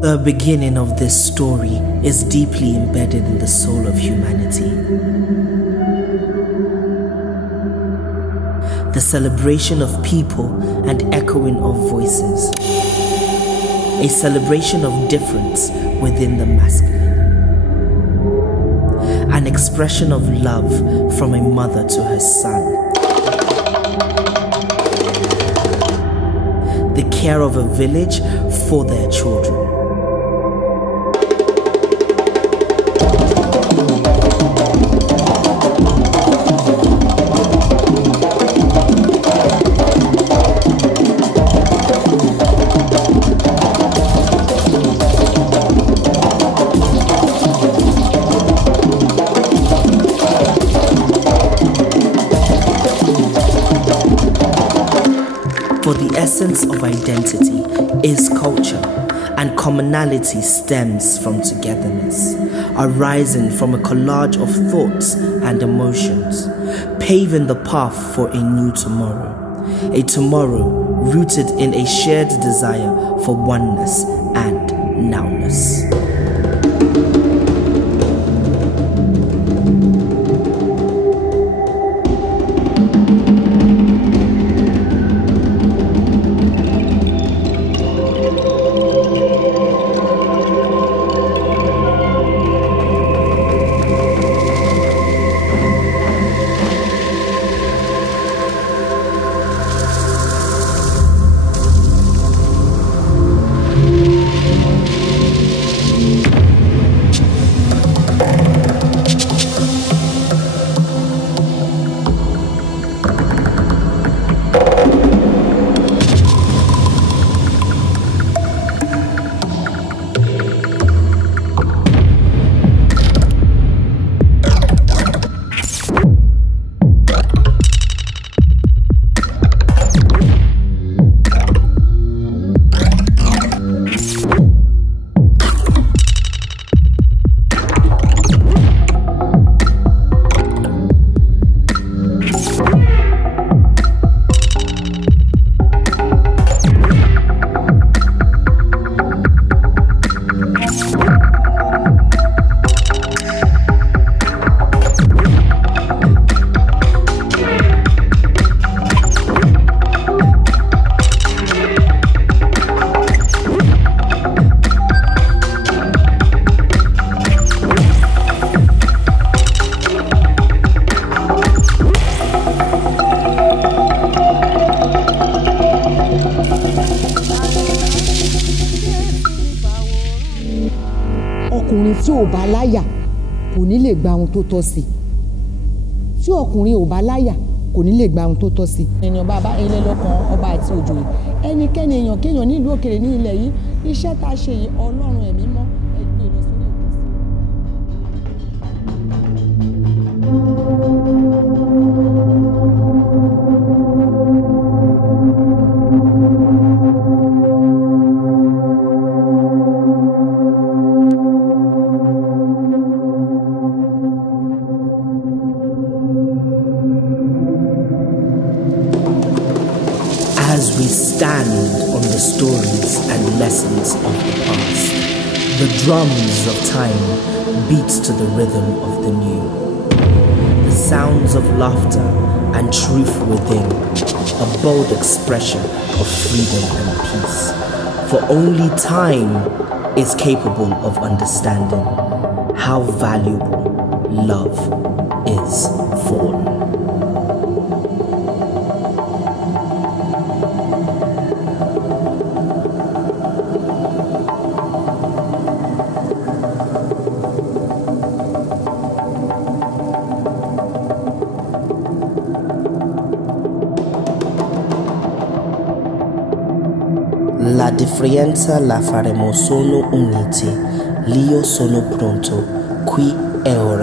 The beginning of this story is deeply embedded in the soul of humanity. The celebration of people and echoing of voices. A celebration of difference within the masculine. An expression of love from a mother to her son. The care of a village for their children. For the essence of identity is culture, and commonality stems from togetherness, arising from a collage of thoughts and emotions, paving the path for a new tomorrow, a tomorrow rooted in a shared desire for oneness and nowness. Ọkùnrin tí ò bá láyà kò ní lè gba ohun tó tọ́ sí. Tí ọkùnrin ò bá láyà kò ní lè gba ohun tó tọ́ sí. Ènìyàn bàbá ilé lọ́kàn ọba àti òjòyè. Ẹnikẹ́ni èèyàn kéèyàn nílùú òkèrè ní ilẹ̀ yìí, iṣẹ́ tá a ṣe yìí Ọlọ́run ẹ̀mí mọ́ ẹgbẹ́ lọ sórí òkè sí. As we stand on the stories and lessons of the past, the drums of time beat to the rhythm of the new. The sounds of laughter and truth within, a bold expression of freedom and peace. For only time is capable of understanding how valuable love is for all. La differenza la faremo sono uniti, l'io sono pronto, qui e ora.